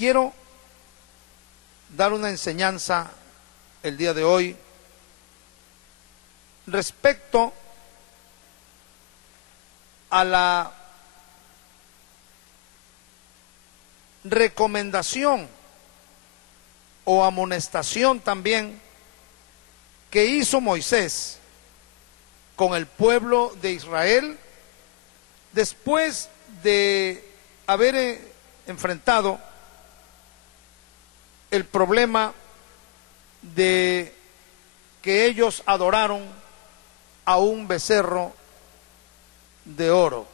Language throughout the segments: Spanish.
quiero dar una enseñanza el día de hoy respecto a la recomendación o amonestación también que hizo Moisés con el pueblo de Israel después de haber enfrentado el problema de que ellos adoraron a un becerro de oro.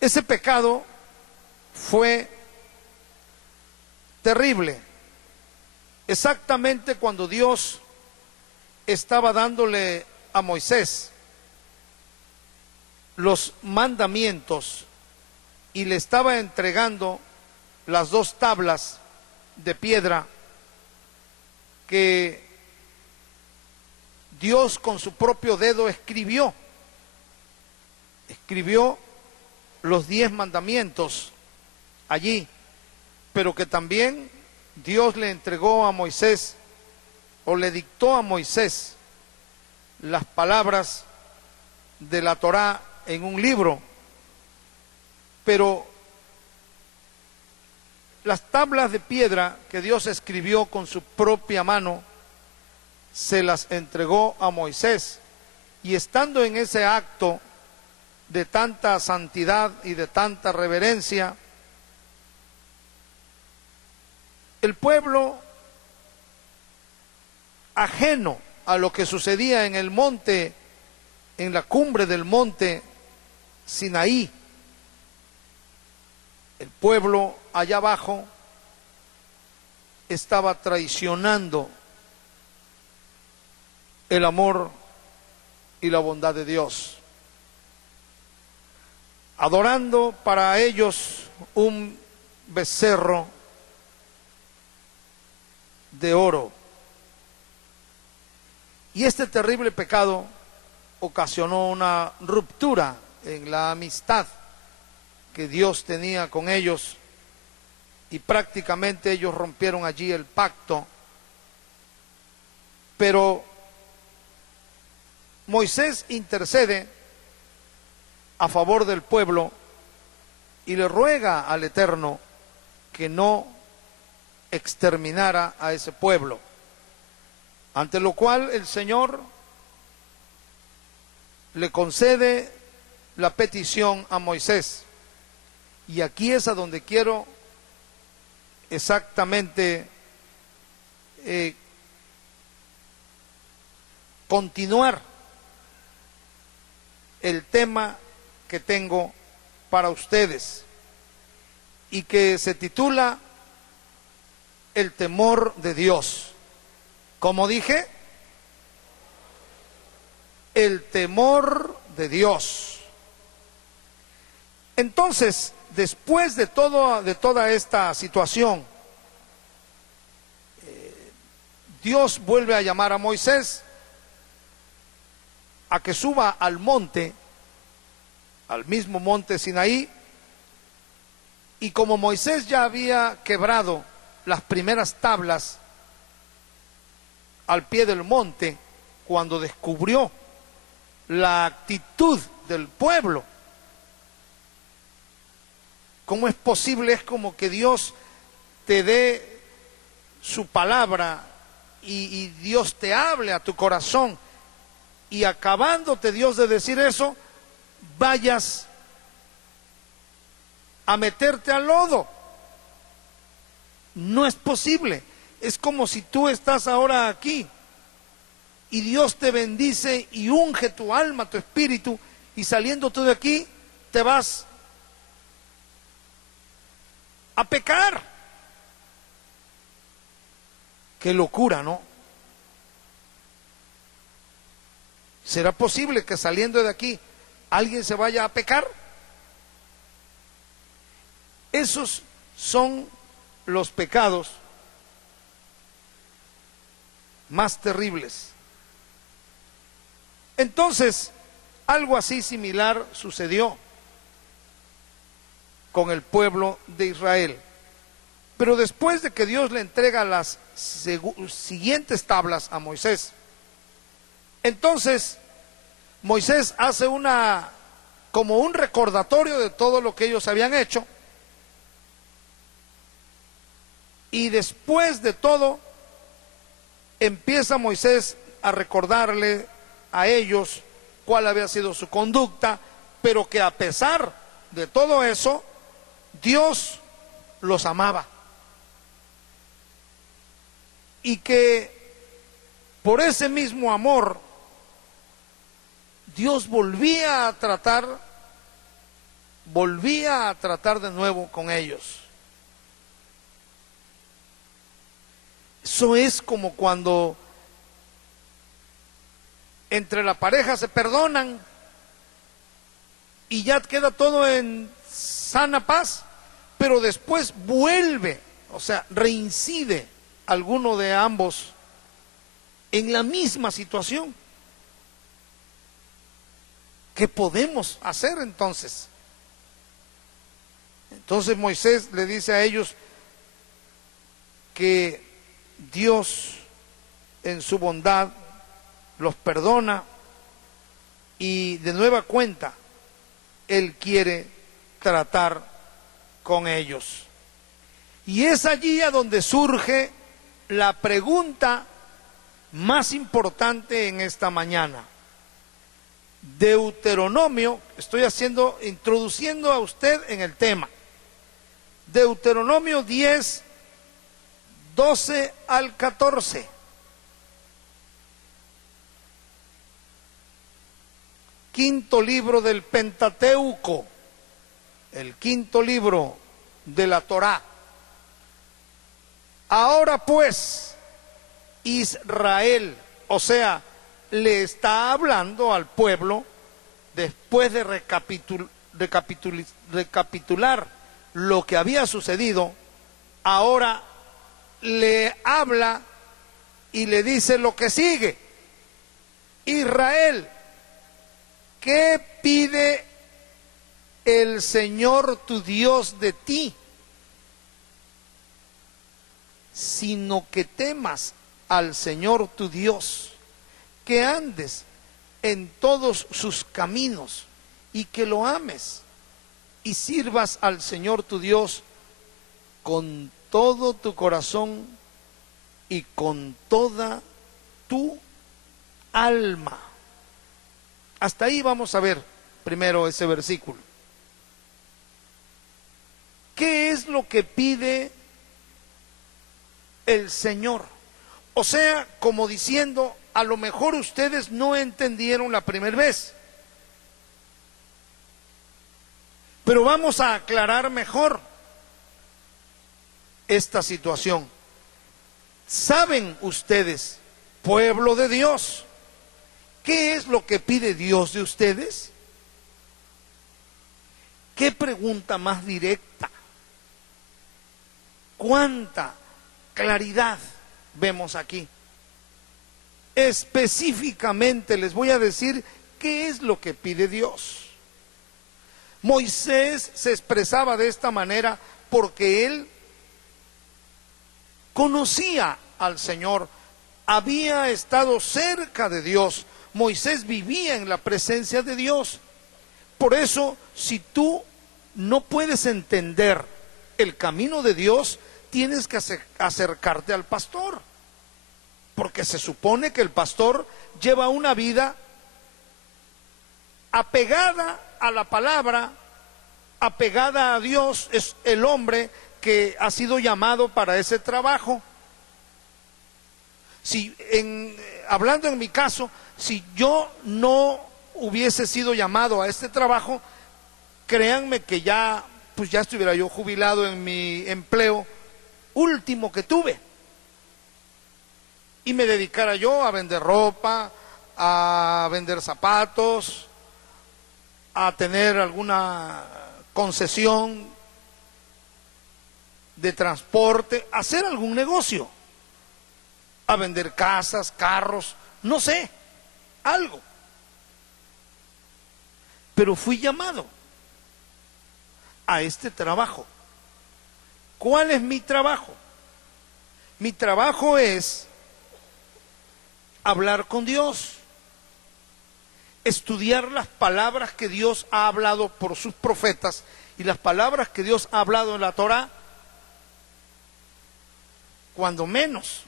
Ese pecado fue terrible, exactamente cuando Dios estaba dándole a Moisés los mandamientos y le estaba entregando las 2 tablas de piedra que Dios con su propio dedo escribió los 10 mandamientos allí, pero que también Dios le entregó a Moisés o le dictó a Moisés las palabras de la Torá en un libro. Pero las tablas de piedra que Dios escribió con su propia mano se las entregó a Moisés, y estando en ese acto de tanta santidad y de tanta reverencia, el pueblo, ajeno a lo que sucedía en el monte, en la cumbre del monte Sinaí, el pueblo allá abajo estaba traicionando el amor y la bondad de Dios, adorando para ellos un becerro de oro. Y este terrible pecado ocasionó una ruptura en la amistad que Dios tenía con ellos, y prácticamente ellos rompieron allí el pacto. Pero Moisés intercede a favor del pueblo y le ruega al Eterno que no exterminara a ese pueblo, ante lo cual el Señor le concede la petición a Moisés. Y aquí es a donde quiero exactamente continuar el tema que tengo para ustedes, y que se titula El temor de Dios. Como dije, el temor de Dios. Entonces, después de toda esta situación, Dios vuelve a llamar a Moisés a que suba al monte, al mismo monte Sinaí, y como Moisés ya había quebrado las primeras tablas al pie del monte, cuando descubrió la actitud del pueblo, ¿cómo es posible? Es como que Dios te dé su palabra y Dios te hable a tu corazón, y acabándote Dios de decir eso, vayas a meterte al lodo. No es posible. Es como si tú estás ahora aquí y Dios te bendice y unge tu alma, tu espíritu, y saliendo tú de aquí te vas a pecar. Qué locura, ¿no? ¿Será posible que saliendo de aquí alguien se vaya a pecar? Esos son los pecados más terribles. Entonces, algo así similar sucedió. con el pueblo de Israel. Pero después de que Dios le entrega las siguientes tablas a Moisés, entonces Moisés hace como un recordatorio de todo lo que ellos habían hecho, y después de todo empieza Moisés a recordarle a ellos cuál había sido su conducta, pero que a pesar de todo eso, Dios los amaba. Y que por ese mismo amor, Dios volvía a tratar de nuevo con ellos. Eso es como cuando entre la pareja se perdonan y ya queda todo en sana paz, pero después vuelve, o sea, reincide alguno de ambos en la misma situación. ¿Qué podemos hacer entonces? Entonces Moisés le dice a ellos que Dios en su bondad los perdona y de nueva cuenta Él quiere tratar con ellos. Y es allí a donde surge la pregunta más importante en esta mañana. Deuteronomio, introduciendo a usted en el tema. Deuteronomio 10, 12 al 14. Quinto libro del Pentateuco, el quinto libro de la Torá. Ahora pues, Israel, o sea, le está hablando al pueblo después de recapitular lo que había sucedido. Ahora le habla y le dice lo que sigue. Israel, ¿qué pide el Señor tu Dios de ti? Sino que temas al Señor tu Dios, que andes en todos sus caminos y que lo ames y sirvas al Señor tu Dios con todo tu corazón y con toda tu alma. Hasta ahí vamos a ver primero ese versículo. ¿Qué es lo que pide el Señor? O sea, como diciendo, a lo mejor ustedes no entendieron la primera vez, pero vamos a aclarar mejor esta situación. ¿Saben ustedes, pueblo de Dios, qué es lo que pide Dios de ustedes? ¿Qué pregunta más directa? ¿Cuánta claridad vemos aquí? Específicamente les voy a decir qué es lo que pide Dios. Moisés se expresaba de esta manera porque él conocía al Señor, había estado cerca de Dios. Moisés vivía en la presencia de Dios. Por eso, si tú no puedes entender el camino de Dios, tienes que acercarte al pastor, porque se supone que el pastor lleva una vida apegada a la palabra, apegada a Dios. Es el hombre que ha sido llamado para ese trabajo. Hablando en mi caso, si yo no hubiese sido llamado a este trabajo, créanme que ya estuviera yo jubilado en mi empleo último que tuve y me dedicara yo a vender ropa, a vender zapatos, a tener alguna concesión de transporte, a hacer algún negocio, a vender casas, carros, no sé, algo. Pero fui llamado. a este trabajo. ¿Cuál es mi trabajo? Mi trabajo es hablar con Dios, estudiar las palabras que Dios ha hablado por sus profetas y las palabras que Dios ha hablado en la Torá, cuando menos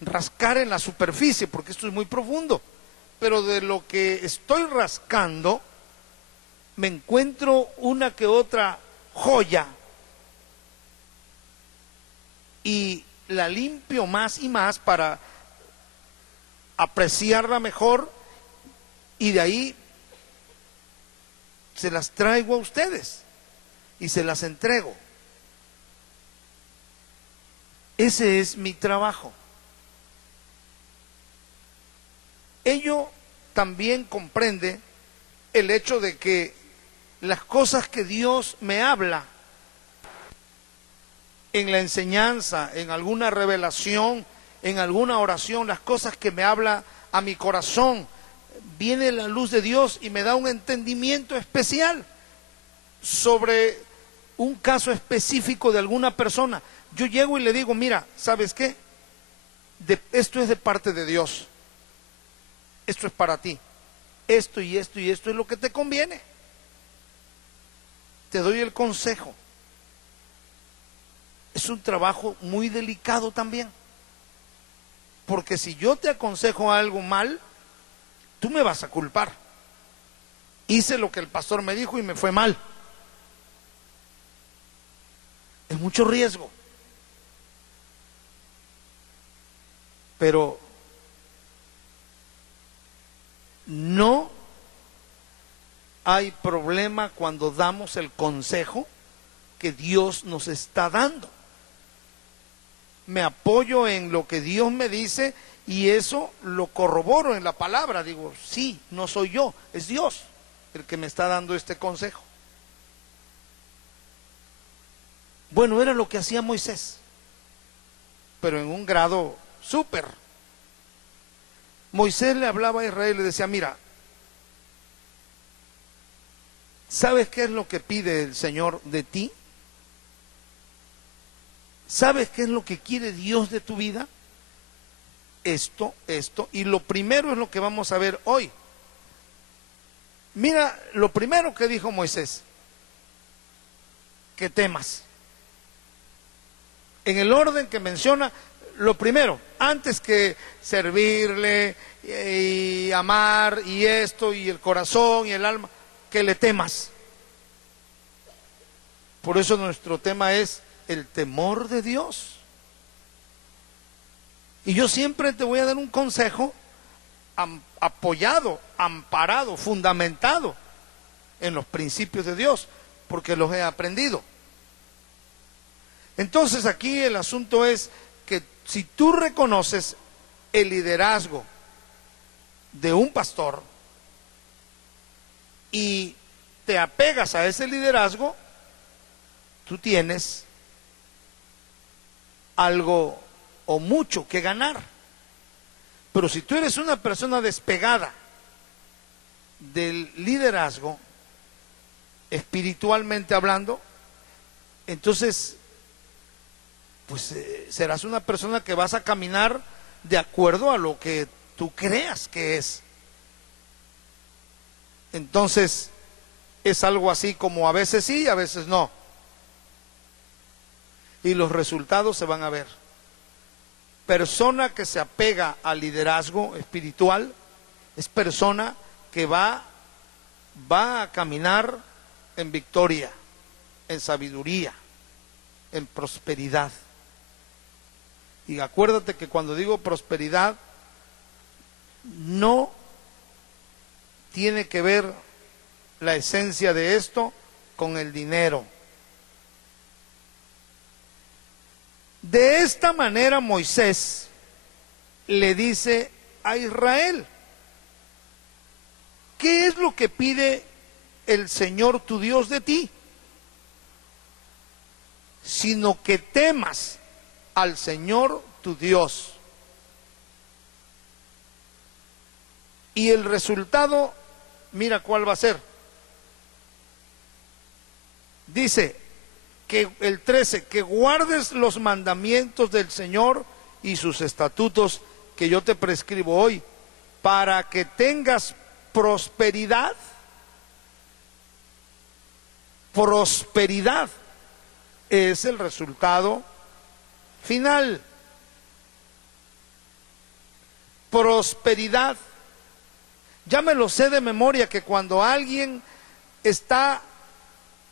rascar en la superficie, porque esto es muy profundo, pero de lo que estoy rascando me encuentro una que otra joya y la limpio más y más para apreciarla mejor, y de ahí se las traigo a ustedes y se las entrego. Ese es mi trabajo. Ello también comprende el hecho de que las cosas que Dios me habla en la enseñanza, en alguna revelación, en alguna oración, las cosas que me habla a mi corazón, viene la luz de Dios y me da un entendimiento especial sobre un caso específico de alguna persona. Yo llego y le digo, mira, ¿sabes qué? Esto es de parte de Dios. Esto es para ti. Esto y esto y esto es lo que te conviene. Te doy el consejo. Es un trabajo muy delicado también. Porque si yo te aconsejo algo mal, tú me vas a culpar. Hice lo que el pastor me dijo y me fue mal. Es mucho riesgo. Pero no hay problema cuando damos el consejo que Dios nos está dando. Me apoyo en lo que Dios me dice y eso lo corroboro en la palabra. Digo, sí, no soy yo, es Dios el que me está dando este consejo. Bueno, era lo que hacía Moisés, pero en un grado súper. Moisés le hablaba a Israel y le decía, mira, ¿sabes qué es lo que pide el Señor de ti? ¿Sabes qué es lo que quiere Dios de tu vida? Esto, y lo primero es lo que vamos a ver hoy. Mira, lo primero que dijo Moisés, que temas. En el orden que menciona, lo primero, antes que servirle y amar y esto y el corazón y el alma, que le temas. Por eso nuestro tema es el temor de Dios. Y yo siempre te voy a dar un consejo apoyado, amparado, fundamentado en los principios de Dios, porque los he aprendido. Entonces aquí el asunto es que si tú reconoces el liderazgo de un pastor y te apegas a ese liderazgo, tú tienes algo o mucho que ganar. Pero si tú eres una persona despegada del liderazgo, espiritualmente hablando, entonces pues serás una persona que vas a caminar de acuerdo a lo que tú creas que es. Entonces es algo así como a veces sí, a veces no. Y los resultados se van a ver. Persona que se apega al liderazgo espiritual es persona que va a caminar en victoria, en sabiduría, en prosperidad. Y acuérdate que cuando digo prosperidad, no tiene que ver la esencia de esto con el dinero. De esta manera Moisés le dice a Israel, ¿qué es lo que pide el Señor tu Dios de ti? Sino que temas al Señor tu Dios. Y el resultado, mira cuál va a ser. dice que el 13, que guardes los mandamientos del Señor y sus estatutos que yo te prescribo hoy, para que tengas prosperidad. Prosperidad es el resultado final. Prosperidad. Ya me lo sé de memoria, que cuando alguien está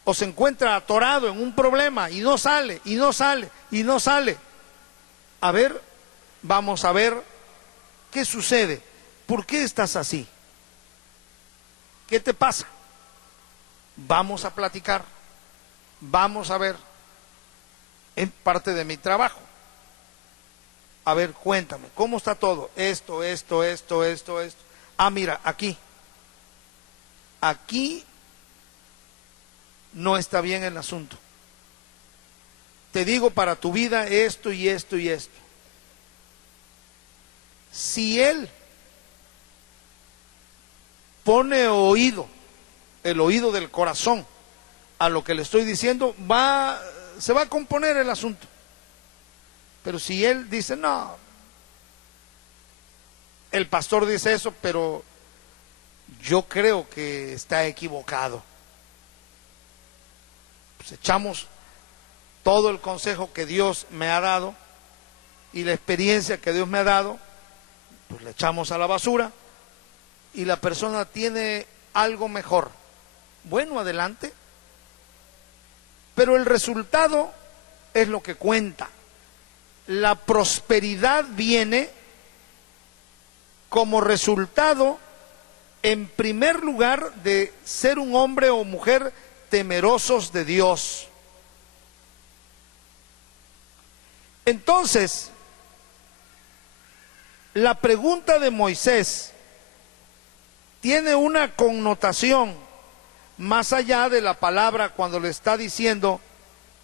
o se encuentra atorado en un problema y no sale, y no sale, y no sale, a ver, vamos a ver qué sucede. ¿Por qué estás así? ¿Qué te pasa? Vamos a platicar, vamos a ver, en parte de mi trabajo. A ver, cuéntame, ¿cómo está todo? Esto. Ah, mira, aquí no está bien el asunto. Te digo para tu vida esto y esto y esto. Si él pone oído, el oído del corazón, a lo que le estoy diciendo, se va a componer el asunto. Pero si él dice, no, el pastor dice eso, pero yo creo que está equivocado, pues echamos todo el consejo que Dios me ha dado y la experiencia que Dios me ha dado, pues le echamos a la basura, y la persona tiene algo mejor. Bueno, adelante. Pero el resultado es lo que cuenta. La prosperidad viene como resultado, en primer lugar, de ser un hombre o mujer temerosos de Dios. Entonces, la pregunta de Moisés tiene una connotación más allá de la palabra cuando le está diciendo,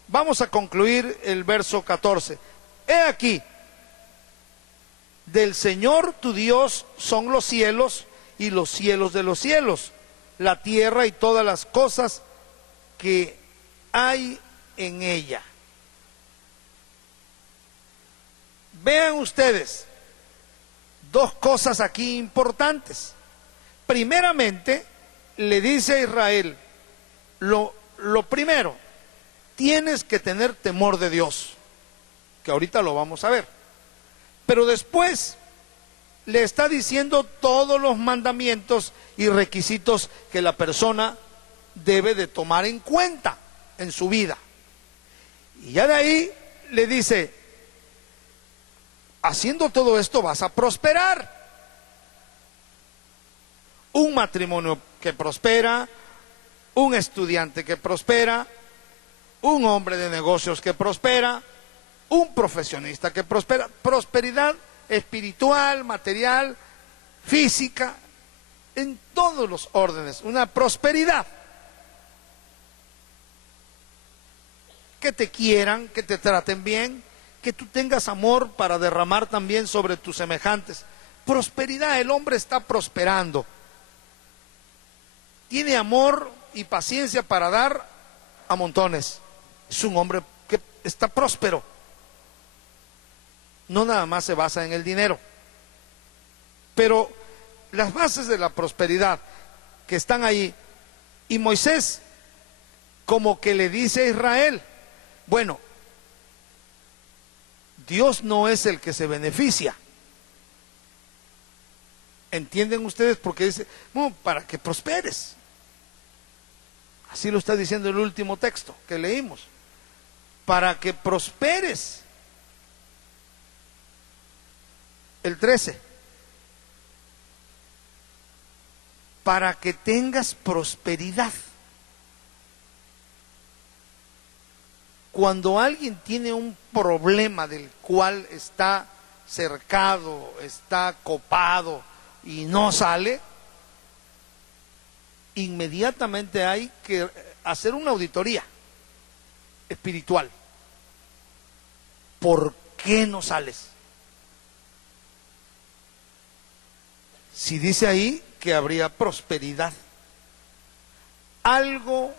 vamos a concluir el verso 14. He aquí, del Señor tu Dios son los cielos y los cielos de los cielos, la tierra y todas las cosas que hay en ella. Vean ustedes dos cosas aquí importantes. Primeramente, le dice a Israel, lo primero, tienes que tener temor de Dios, que ahorita lo vamos a ver. Pero después le está diciendo todos los mandamientos y requisitos que la persona debe de tomar en cuenta en su vida. Y ya de ahí le dice, haciendo todo esto vas a prosperar. Un matrimonio que prospera, un estudiante que prospera, un hombre de negocios que prospera, un profesionista que prospera. Prosperidad espiritual, material, física, en todos los órdenes, una prosperidad. Que te quieran, que te traten bien, que tú tengas amor para derramar también sobre tus semejantes. Prosperidad, el hombre está prosperando. Tiene amor y paciencia para dar a montones. Es un hombre que está próspero. No nada más se basa en el dinero. Pero las bases de la prosperidad que están ahí, y Moisés como que le dice a Israel, bueno, Dios no es el que se beneficia. ¿Entienden ustedes? Porque dice, no, para que prosperes. Así lo está diciendo el último texto que leímos. Para que prosperes. El 13. Para que tengas prosperidad. Cuando alguien tiene un problema del cual está cercado, está copado y no sale, inmediatamente hay que hacer una auditoría espiritual. ¿Por qué no sales? Si dice ahí que habría prosperidad, algo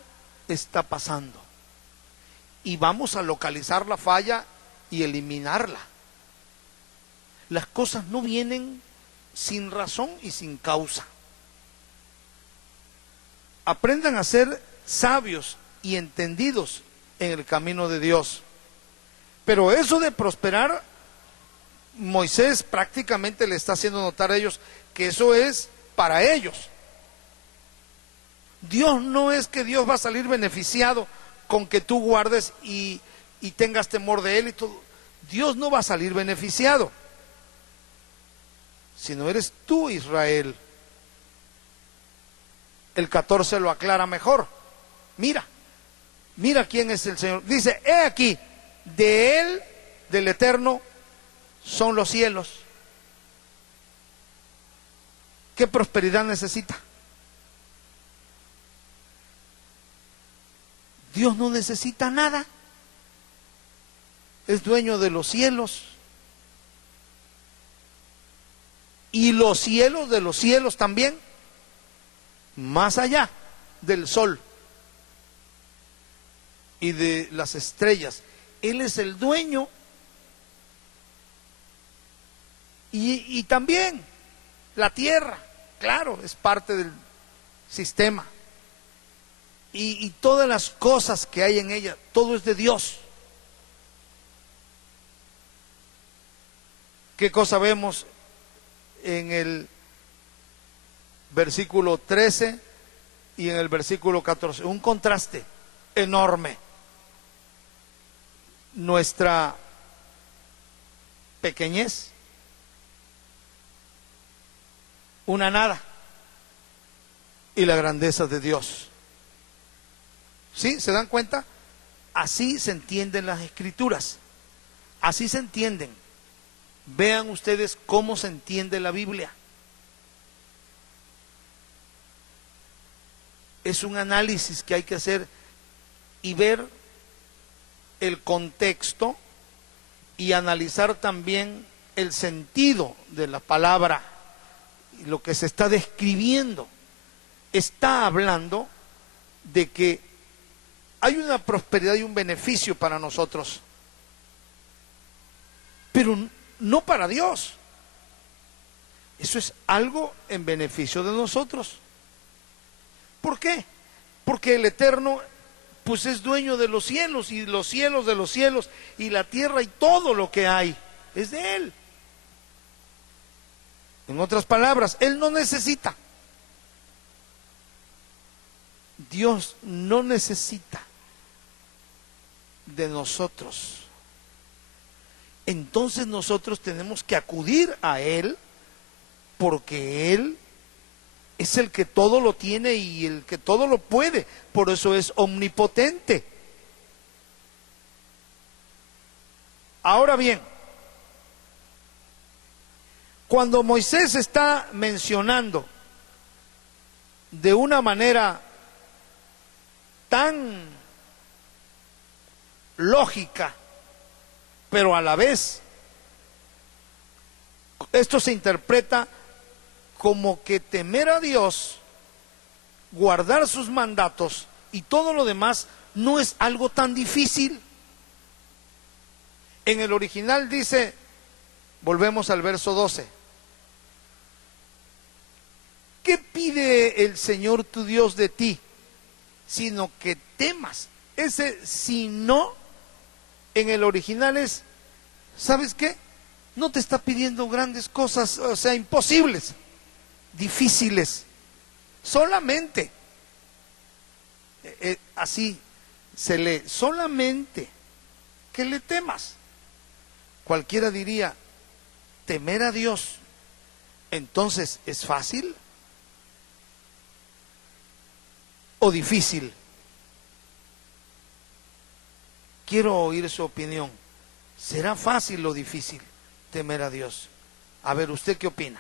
está pasando. y vamos a localizar la falla y eliminarla. Las cosas no vienen sin razón y sin causa. Aprendan a ser sabios y entendidos en el camino de Dios. Pero eso de prosperar, Moisés prácticamente le está haciendo notar a ellos que eso es para ellos. Dios no es que Dios va a salir beneficiado con que tú guardes y tengas temor de Él y todo. Dios no va a salir beneficiado, sino eres tú, Israel. El 14 lo aclara mejor. Mira quién es el Señor. Dice, he aquí, de Él, del Eterno, son los cielos. ¿Qué prosperidad necesita? Dios no necesita nada. Es dueño de los cielos. Y los cielos de los cielos también. Más allá del sol y de las estrellas. Él es el dueño. Y también la tierra, claro, es parte del sistema. Y todas las cosas que hay en ella, todo es de Dios. ¿Qué cosa vemos en el versículo 13 y en el versículo 14? Un contraste enorme. Nuestra pequeñez, una nada, y la grandeza de Dios. ¿Sí? ¿Se dan cuenta? Así se entienden las escrituras. Así se entienden. Vean ustedes cómo se entiende la Biblia. Es un análisis que hay que hacer y ver el contexto y analizar también el sentido de la palabra y lo que se está describiendo. Está hablando de que hay una prosperidad y un beneficio para nosotros, pero no para Dios. Eso es algo en beneficio de nosotros. ¿Por qué? Porque el Eterno pues es dueño de los cielos y los cielos de los cielos y la tierra y todo lo que hay es de Él. En otras palabras, Él no necesita. Dios no necesita de nosotros. Entonces nosotros tenemos que acudir a Él porque Él es el que todo lo tiene y el que todo lo puede. Por eso es omnipotente. Ahora bien, cuando Moisés está mencionando de una manera tan lógica, pero a la vez esto se interpreta como que temer a Dios, guardar sus mandatos y todo lo demás no es algo tan difícil. En el original dice, volvemos al verso 12, ¿qué pide el Señor tu Dios de ti? Sino que temas. Ese si no, en el original es, ¿sabes qué? No te está pidiendo grandes cosas, o sea, imposibles, difíciles, solamente, así se lee, solamente que le temas. Cualquiera diría, temer a Dios, entonces, ¿es fácil o difícil? Quiero oír su opinión. ¿Será fácil o difícil temer a Dios? A ver, ¿usted qué opina?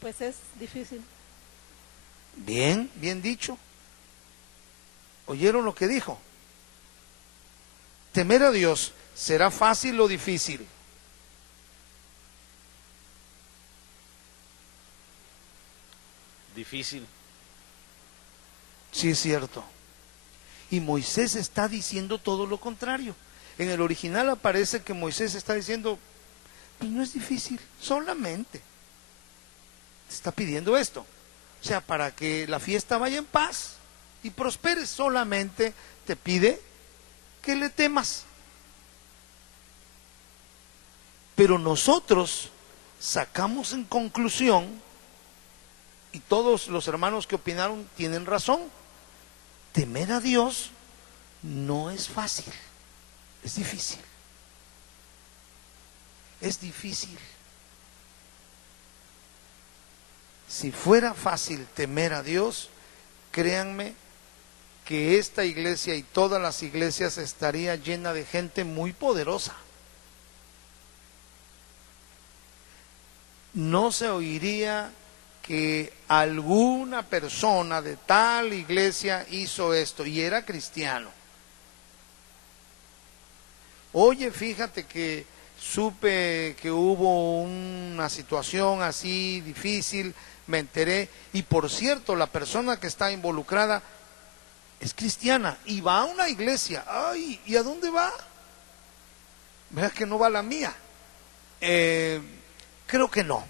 Pues es difícil. Bien, bien dicho. ¿Oyeron lo que dijo? ¿Temer a Dios será fácil o difícil? Difícil. Sí, es cierto. Y Moisés está diciendo todo lo contrario. En el original aparece que Moisés está diciendo, pues no es difícil, solamente está pidiendo esto. O sea, para que la fiesta vaya en paz y prospere, solamente te pide que le temas. Pero nosotros sacamos en conclusión, y todos los hermanos que opinaron tienen razón, temer a Dios no es fácil, es difícil. Es difícil. Si fuera fácil temer a Dios, créanme que esta iglesia y todas las iglesias estaría llena de gente muy poderosa. No se oiría que alguna persona de tal iglesia hizo esto y era cristiano. Oye, fíjate que supe que hubo una situación así difícil, me enteré, y por cierto, la persona que está involucrada es cristiana y va a una iglesia. Ay, ¿y a dónde va? ¿Verdad que no va a la mía? Creo que no,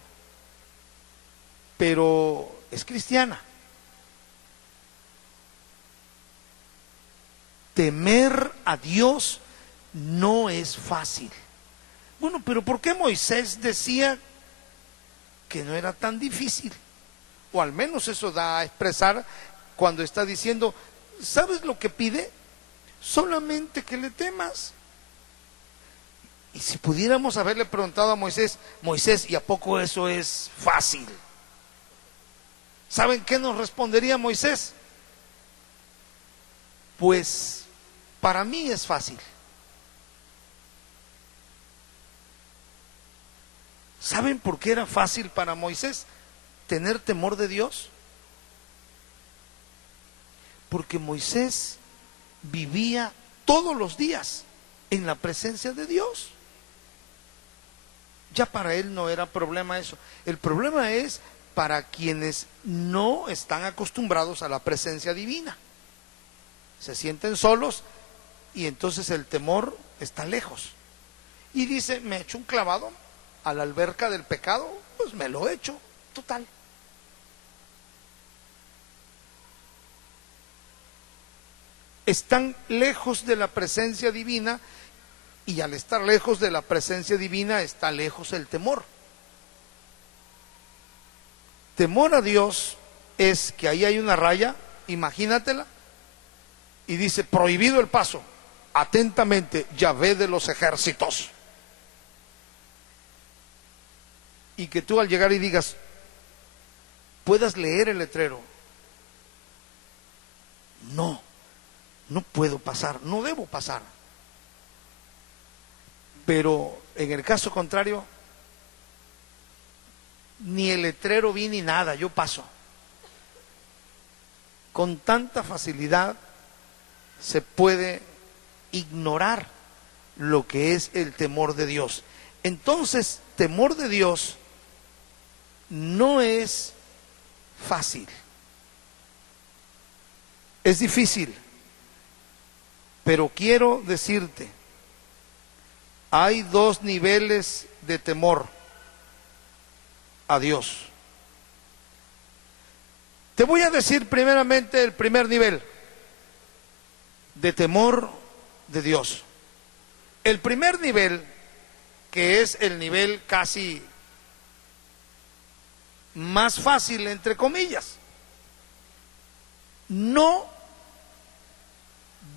pero es cristiana. Temer a Dios no es fácil. Bueno, pero ¿por qué Moisés decía que no era tan difícil? O al menos eso da a expresar cuando está diciendo, ¿sabes lo que pide? Solamente que le temas. Y si pudiéramos haberle preguntado a Moisés, Moisés, ¿y a poco eso es fácil? ¿Saben qué nos respondería Moisés? Pues para mí es fácil. ¿Saben por qué era fácil para Moisés tener temor de Dios? Porque Moisés vivía todos los días en la presencia de Dios. Ya para él no era problema eso. El problema es para quienes no están acostumbrados a la presencia divina. Se sienten solos y entonces el temor está lejos. Y dice, me echo un clavado a la alberca del pecado, pues me lo echo, total. Están lejos de la presencia divina y al estar lejos de la presencia divina está lejos el temor. Temor a Dios es que ahí hay una raya, imagínatela, y dice, prohibido el paso, atentamente, Yahvé de los ejércitos. Y que tú al llegar y digas, puedas leer el letrero. No, no puedo pasar, no debo pasar. Pero en el caso contrario, ni el letrero vi ni nada, yo paso. Con tanta facilidad se puede ignorar lo que es el temor de Dios. Entonces, temor de Dios no es fácil, es difícil, pero quiero decirte, hay dos niveles de temor a Dios. Te voy a decir primeramente el primer nivel de temor de Dios. El primer nivel, que es el nivel casi más fácil, entre comillas. No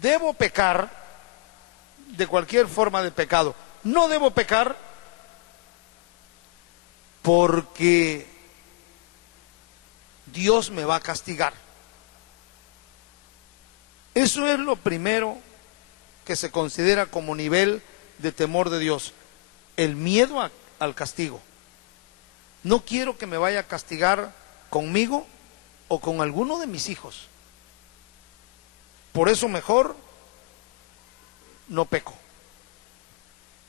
debo pecar de cualquier forma de pecado. No debo pecar porque Dios me va a castigar. Eso es lo primero que se considera como nivel de temor de Dios. El miedo al castigo. No quiero que me vaya a castigar conmigo o con alguno de mis hijos. Por eso mejor no peco.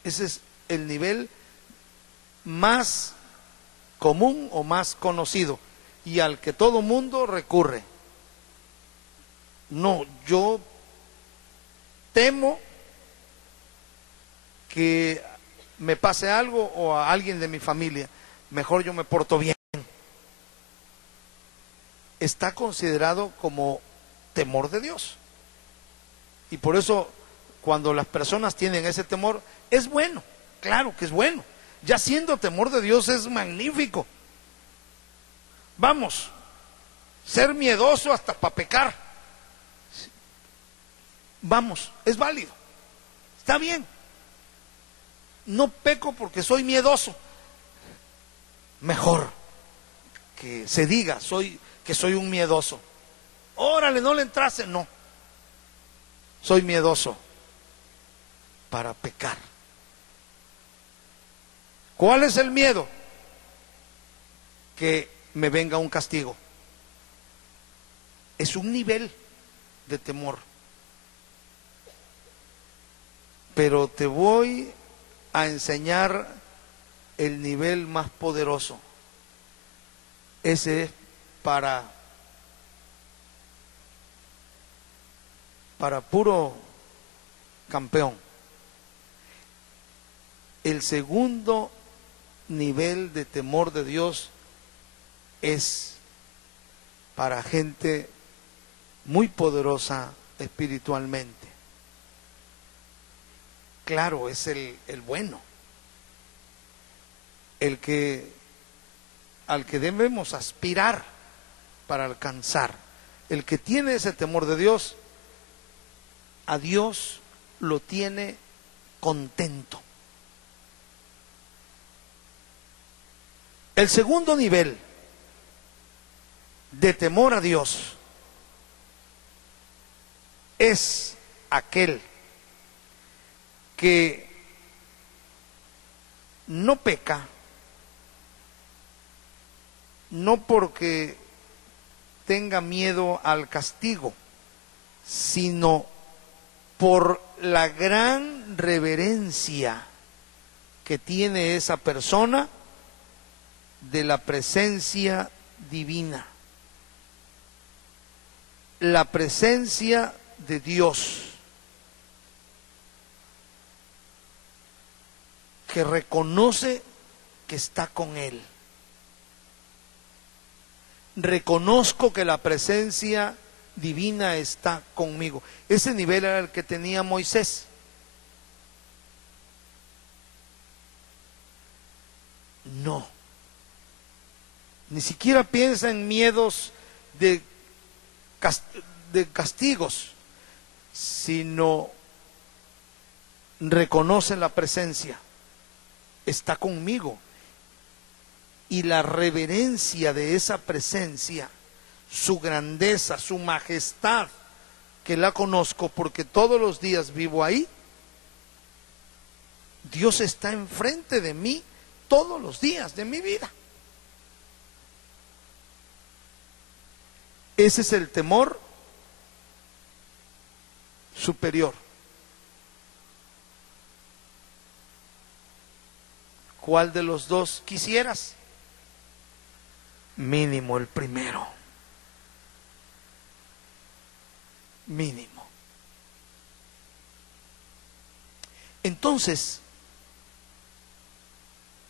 Ese es el nivel más común o más conocido y al que todo mundo recurre. No, yo temo que me pase algo o a alguien de mi familia, mejor yo me porto bien. Está considerado como temor de Dios. Y por eso, cuando las personas tienen ese temor, es bueno, claro que es bueno. Ya siendo temor de Dios es magnífico. Vamos, ser miedoso hasta para pecar. Vamos, es válido. Está bien. No peco porque soy miedoso. Mejor que se diga que soy un miedoso. Órale, no le entrase. No. Soy miedoso para pecar. ¿Cuál es el miedo? Que me venga un castigo. Es un nivel de temor. Pero te voy a enseñar el nivel más poderoso. Ese es para puro campeón. El segundo nivel de temor de Dios es para gente muy poderosa espiritualmente. Claro, es el bueno, al que debemos aspirar para alcanzar. El que tiene ese temor de Dios, a Dios lo tiene contento. El segundo nivel de temor a Dios es aquel que no peca, no porque tenga miedo al castigo, sino por la gran reverencia que tiene esa persona de la presencia divina, la presencia de Dios, que reconoce que está con él. Reconozco que la presencia divina está conmigo. Ese nivel era el que tenía Moisés. No, ni siquiera piensa en miedos de castigos, sino reconoce la presencia, está conmigo. Y la reverencia de esa presencia, su grandeza, su majestad, que la conozco porque todos los días vivo ahí. Dios está enfrente de mí todos los días de mi vida. Ese es el temor superior. ¿Cuál de los dos quisieras? Mínimo el primero. Mínimo. Entonces,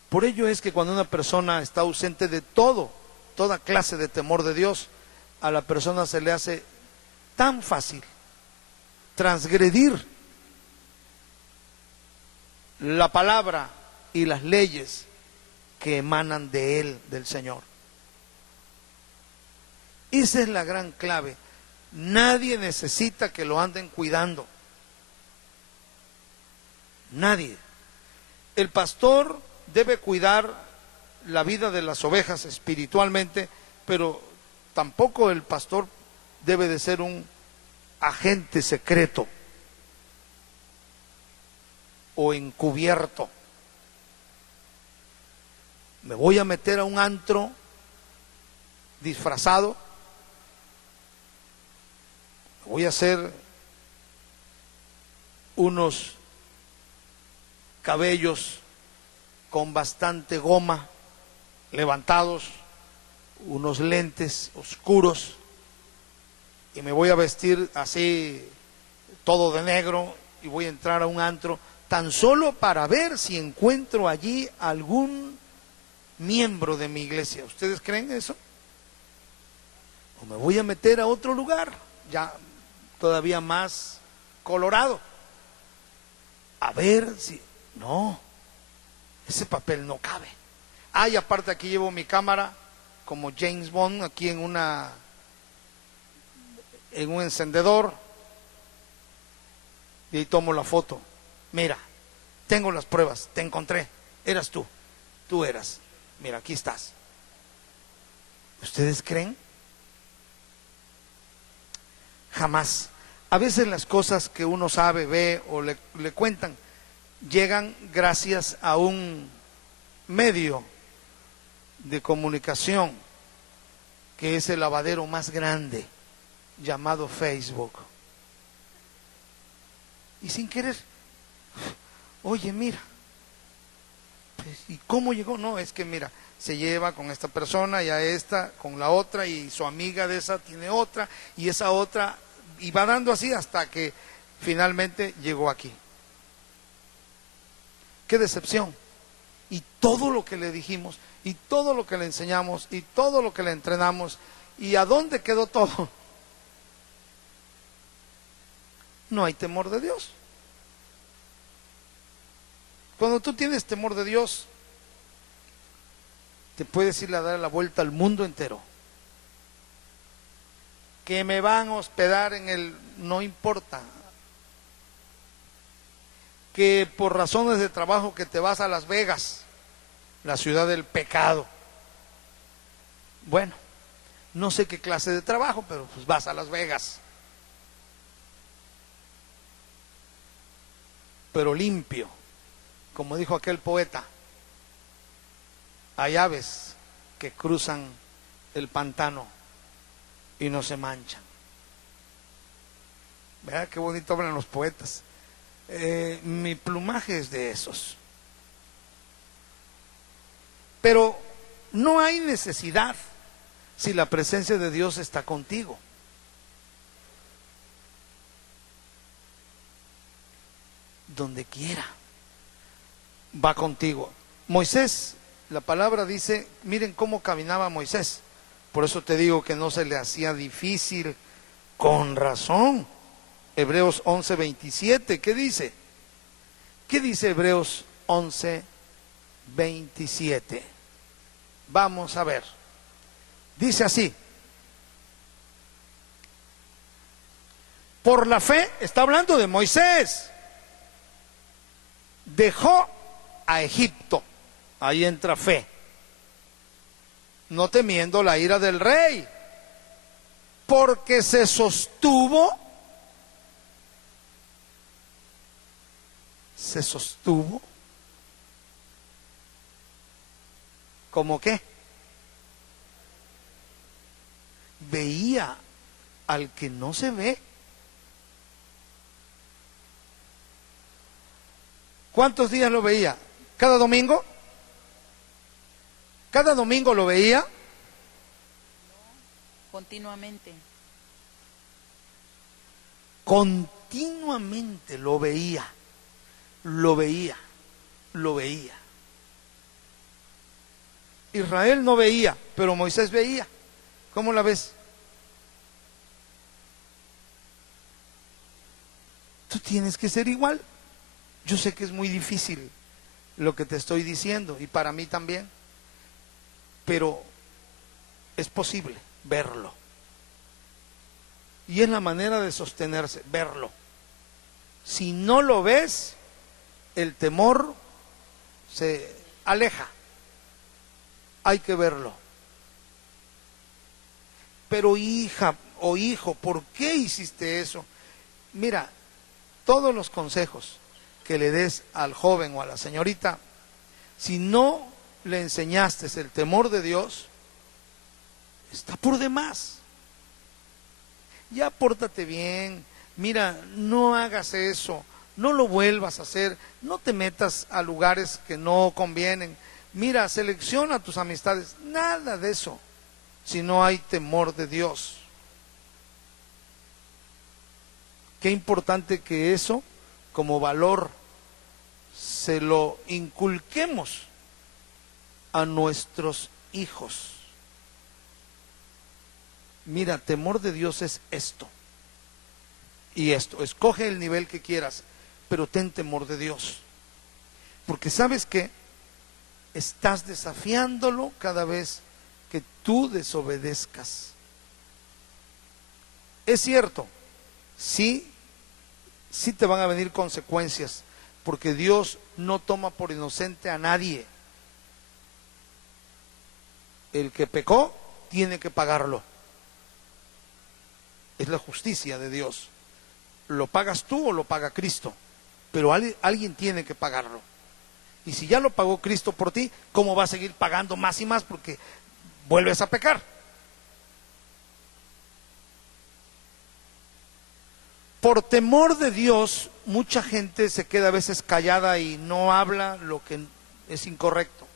por ello es que cuando una persona está ausente de toda clase de temor de Dios, a la persona se le hace tan fácil transgredir la palabra y las leyes que emanan de Él, del Señor. Esa es la gran clave. Nadie necesita que lo anden cuidando. Nadie. El pastor debe cuidar la vida de las ovejas espiritualmente, pero tampoco el pastor debe de ser un agente secreto o encubierto. Me voy a meter a un antro disfrazado, voy a hacer unos cabellos con bastante goma levantados, unos lentes oscuros, y me voy a vestir así todo de negro y voy a entrar a un antro tan solo para ver si encuentro allí algún miembro de mi iglesia. ¿Ustedes creen eso? O me voy a meter a otro lugar, ya todavía más colorado, a ver si... No, ese papel no cabe. Y aparte aquí llevo mi cámara como James Bond, aquí en un encendedor, y ahí tomo la foto. Mira, tengo las pruebas, te encontré, eras tú eras, mira, aquí estás. ¿Ustedes creen? Jamás. A veces las cosas que uno sabe, ve o le cuentan, llegan gracias a un medio de comunicación que es el lavadero más grande, llamado Facebook. Y sin querer, oye, mira, pues, ¿y cómo llegó? No, es que mira, se lleva con esta persona y a esta, con la otra, y su amiga de esa tiene otra, y esa otra, y va dando así hasta que finalmente llegó aquí. ¡Qué decepción! Y todo lo que le dijimos, y todo lo que le enseñamos, y todo lo que le entrenamos, ¿y a dónde quedó todo? No hay temor de Dios. Cuando tú tienes temor de Dios, te puedes ir a dar la vuelta al mundo entero. Que me van a hospedar no importa. Que por razones de trabajo que te vas a Las Vegas, la ciudad del pecado. Bueno, no sé qué clase de trabajo, pero pues vas a Las Vegas. Pero limpio, como dijo aquel poeta. Hay aves que cruzan el pantano y no se manchan. ¿Verdad qué bonito hablan los poetas? Mi plumaje es de esos. Pero no hay necesidad si la presencia de Dios está contigo. Donde quiera va contigo. Moisés, la palabra dice, miren cómo caminaba Moisés. Por eso te digo que no se le hacía difícil, con razón. Hebreos 11:27, ¿qué dice? ¿Qué dice Hebreos 11:27? Vamos a ver. Dice así: por la fe, está hablando de Moisés, dejó a Egipto, ahí entra fe, no temiendo la ira del rey, porque se sostuvo ¿como qué? Veía al que no se ve. ¿Cuántos días lo veía? ¿Cada domingo? ¿Cada domingo lo veía? Continuamente. Continuamente lo veía. Israel no veía, pero Moisés veía. ¿Cómo la ves? Tú tienes que ser igual. Yo sé que es muy difícil lo que te estoy diciendo, y para mí también, pero es posible verlo. Y es la manera de sostenerse, verlo. Si no lo ves, el temor se aleja. Hay que verlo. Pero hija o hijo, ¿por qué hiciste eso? Mira, todos los consejos que le des al joven o a la señorita, si no le enseñaste el temor de Dios, está por demás. Ya pórtate bien, mira, no hagas eso, no lo vuelvas a hacer, no te metas a lugares que no convienen, mira, selecciona tus amistades, nada de eso, si no hay temor de Dios. Qué importante que eso como valor se lo inculquemos a nuestros hijos. Mira, temor de Dios es esto y esto. Escoge el nivel que quieras, pero ten temor de Dios, porque sabes que estás desafiándolo cada vez que tú desobedezcas. Es cierto, sí te van a venir consecuencias, porque Dios no toma por inocente a nadie. El que pecó tiene que pagarlo. Es la justicia de Dios. Lo pagas tú o lo paga Cristo, pero alguien tiene que pagarlo. Y si ya lo pagó Cristo por ti, ¿cómo va a seguir pagando más y más? Porque vuelves a pecar. Por temor de Dios, mucha gente se queda a veces callada y no habla lo que es incorrecto.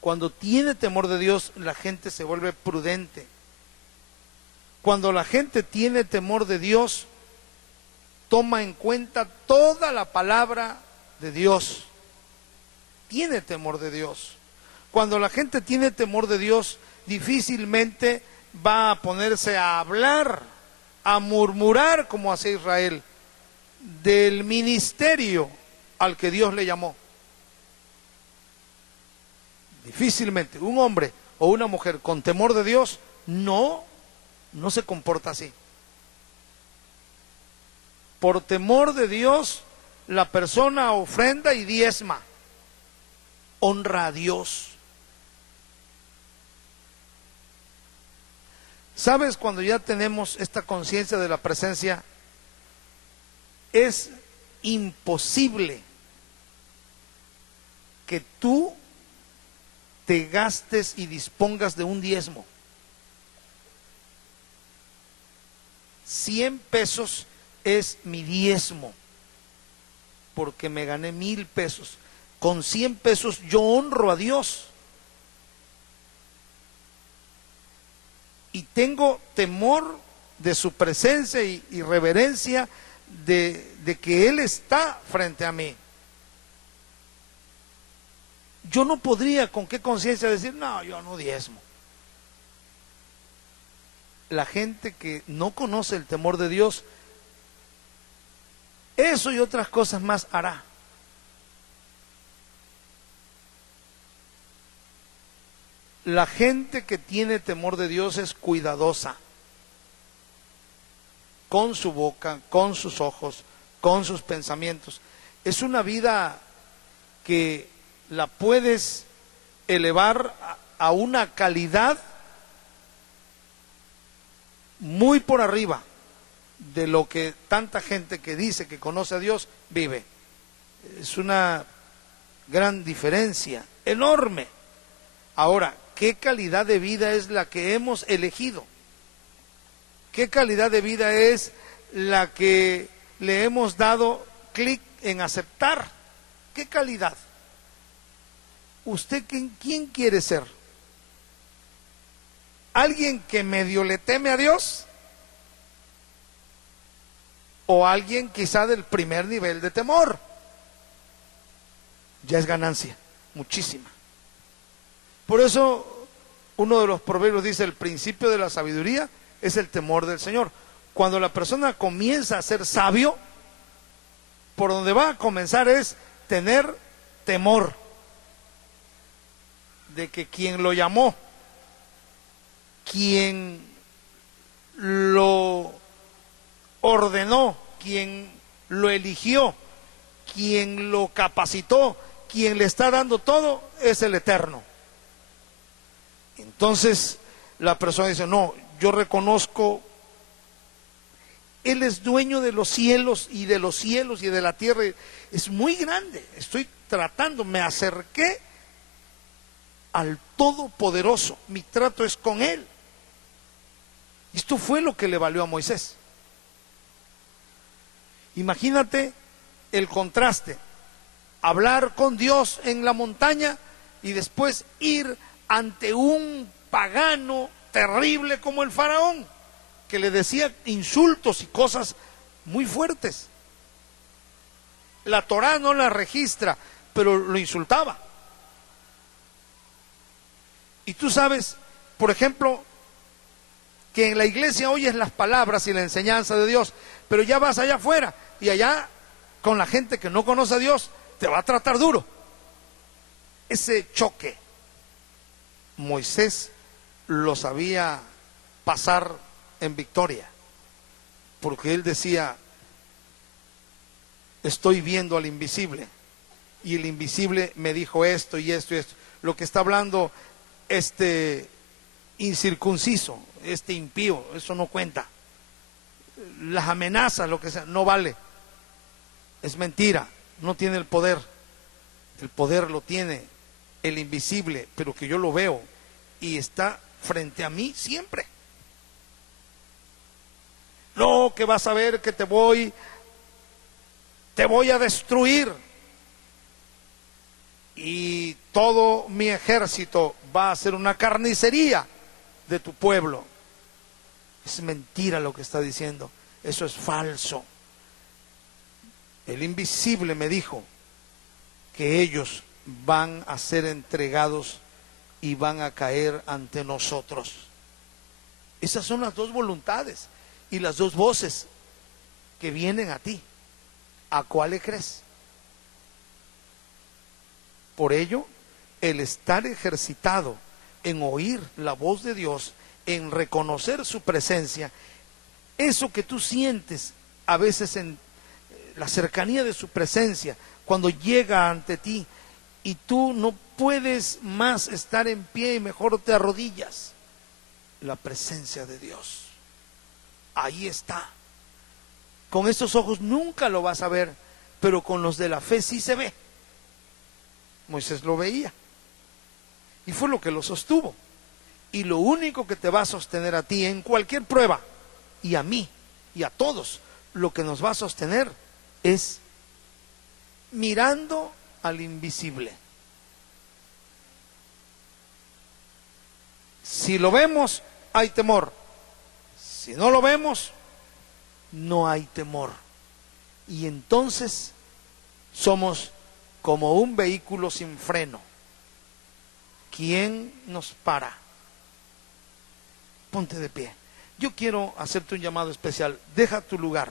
Cuando tiene temor de Dios, la gente se vuelve prudente. Cuando la gente tiene temor de Dios, toma en cuenta toda la palabra de Dios. Tiene temor de Dios. Cuando la gente tiene temor de Dios, difícilmente va a ponerse a hablar, a murmurar como hacía Israel, del ministerio al que Dios le llamó. Difícilmente un hombre o una mujer con temor de Dios no se comporta así. Por temor de Dios, la persona ofrenda y diezma, honra a Dios. ¿Sabes? Cuando ya tenemos esta conciencia de la presencia, es imposible que tú te gastes y dispongas de un diezmo. 100 pesos es mi diezmo, porque me gané 1000 pesos. Con 100 pesos yo honro a Dios. Y tengo temor de su presencia y reverencia de que Él está frente a mí. Yo no podría con qué conciencia decir, no, yo no diezmo. La gente que no conoce el temor de Dios, eso y otras cosas más hará. La gente que tiene temor de Dios es cuidadosa con su boca, con sus ojos, con sus pensamientos. Es una vida que la puedes elevar a una calidad muy por arriba de lo que tanta gente que dice que conoce a Dios vive. Es una gran diferencia, enorme. Ahora, ¿qué calidad de vida es la que hemos elegido? ¿Qué calidad de vida es la que le hemos dado clic en aceptar? ¿Qué calidad? ¿Usted quién quiere ser? ¿Alguien que medio le teme a Dios? ¿O alguien quizá del primer nivel de temor? Ya es ganancia, muchísima. Por eso uno de los proverbios dice, el principio de la sabiduría es el temor del Señor. Cuando la persona comienza a ser sabio, por donde va a comenzar es tener temor de que quien lo llamó, quien lo ordenó, quien lo eligió, quien lo capacitó, quien le está dando todo, es el Eterno. Entonces la persona dice, no, yo reconozco, Él es dueño de los cielos y de los cielos y de la tierra, es muy grande, estoy tratando, me acerqué al Todopoderoso, mi trato es con Él. Esto fue lo que le valió a Moisés. Imagínate el contraste, hablar con Dios en la montaña y después ir ante un pagano terrible como el faraón, que le decía insultos y cosas muy fuertes. La Torá no la registra, pero lo insultaba. Y tú sabes, por ejemplo, que en la iglesia oyes las palabras y la enseñanza de Dios, pero ya vas allá afuera y allá con la gente que no conoce a Dios te va a tratar duro. Ese choque Moisés lo sabía pasar en victoria, porque él decía: estoy viendo al invisible, y el invisible me dijo esto y esto y esto. Lo que está hablando este incircunciso, este impío, eso no cuenta. Las amenazas, lo que sea, no vale. Es mentira, no tiene el poder. El poder lo tiene el invisible, pero que yo lo veo y está frente a mí siempre. No, que vas a ver que te voy a destruir y todo mi ejército va a ser una carnicería de tu pueblo. Es mentira lo que está diciendo, eso es falso. El invisible me dijo que ellos van a ser entregados y van a caer ante nosotros. Esas son las dos voluntades y las dos voces que vienen a ti. ¿A cuál le crees? Por ello, el estar ejercitado en oír la voz de Dios, en reconocer su presencia, eso que tú sientes a veces en la cercanía de su presencia, cuando llega ante ti y tú no puedes más estar en pie y mejor te arrodillas, la presencia de Dios ahí está. Con estos ojos nunca lo vas a ver, pero con los de la fe sí se ve. Moisés lo veía y fue lo que lo sostuvo. Y lo único que te va a sostener a ti en cualquier prueba, y a mí y a todos, lo que nos va a sostener es mirando al invisible. Si lo vemos, hay temor. Si no lo vemos, no hay temor. Y entonces somos como un vehículo sin freno. ¿Quién nos para? Ponte de pie. Yo quiero hacerte un llamado especial. Deja tu lugar.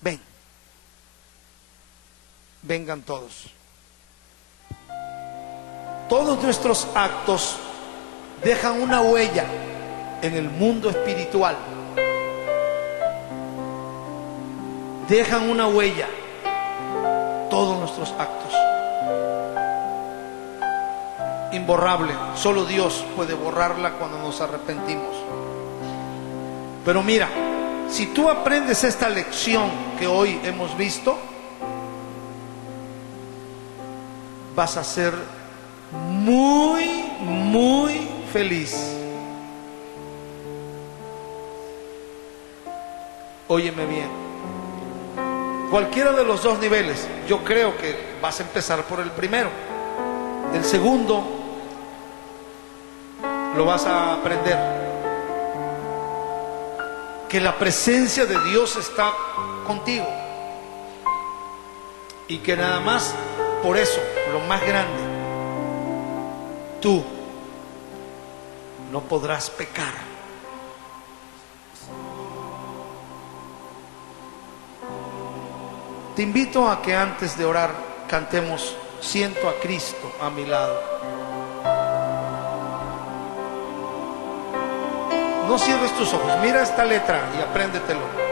Ven. Vengan todos. Todos nuestros actos dejan una huella en el mundo espiritual. Dejan una huella. Todos nuestros actos. Imborrable. Solo Dios puede borrarla cuando nos arrepentimos. Pero mira, si tú aprendes esta lección que hoy hemos visto, vas a ser muy, muy feliz. Óyeme bien. Cualquiera de los dos niveles, yo creo que vas a empezar por el primero. El segundo lo vas a aprender. Que la presencia de Dios está contigo. Y que nada más por eso, lo más grande, tú no podrás pecar. Te invito a que antes de orar cantemos Siento a Cristo a mi lado. No cierres tus ojos, mira esta letra y apréndetelo.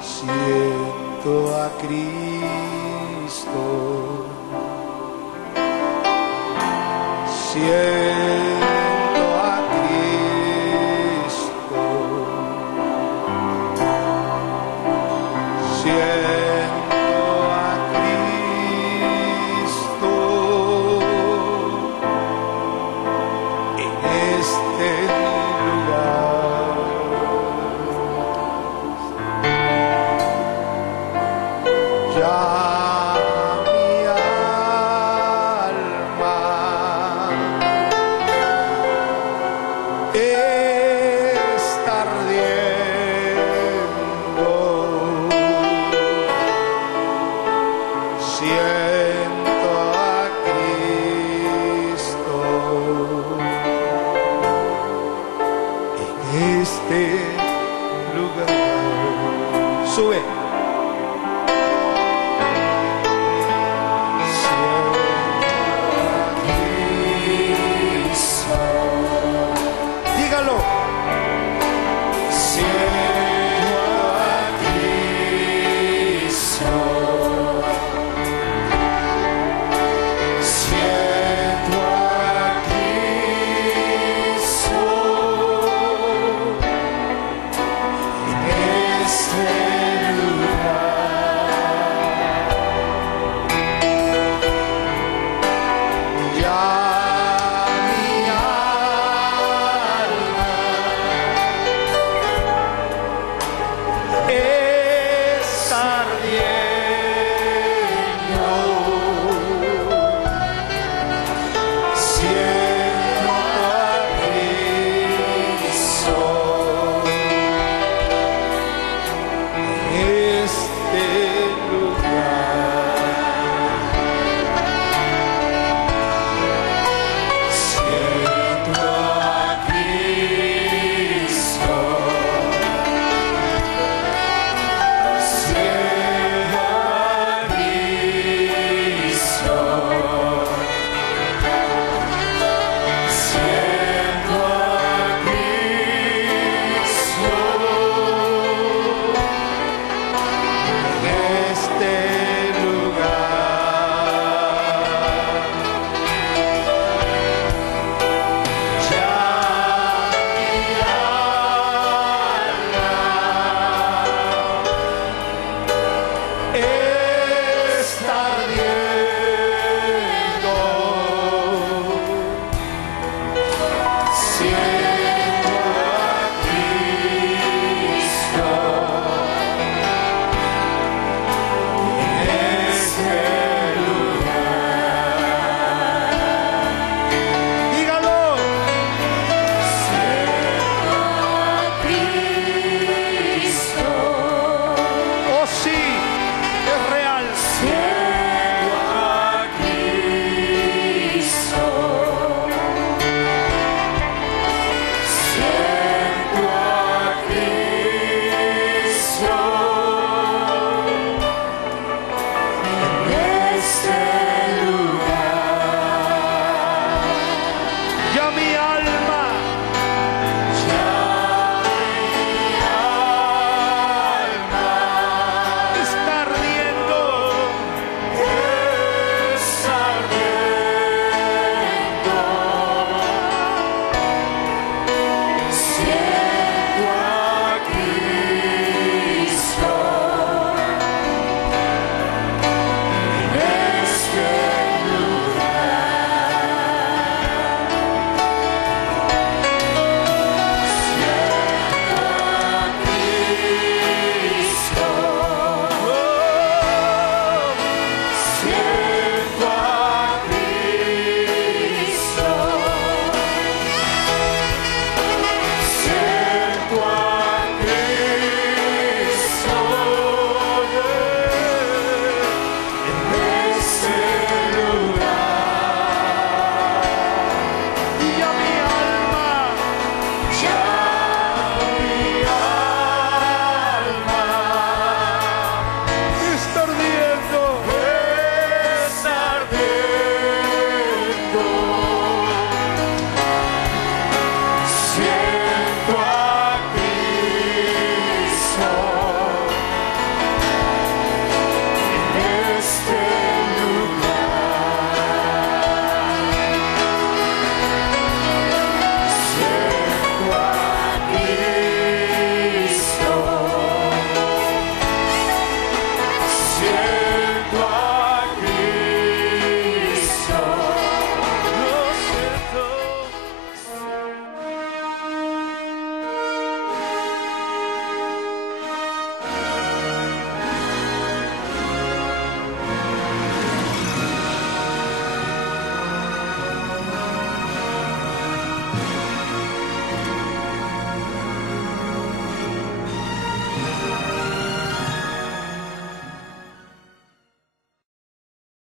Siento a Cristo, siento a Cristo, siento a Cristo en este lugar. Ya mi alma está ardiendo. este lugar. Sube.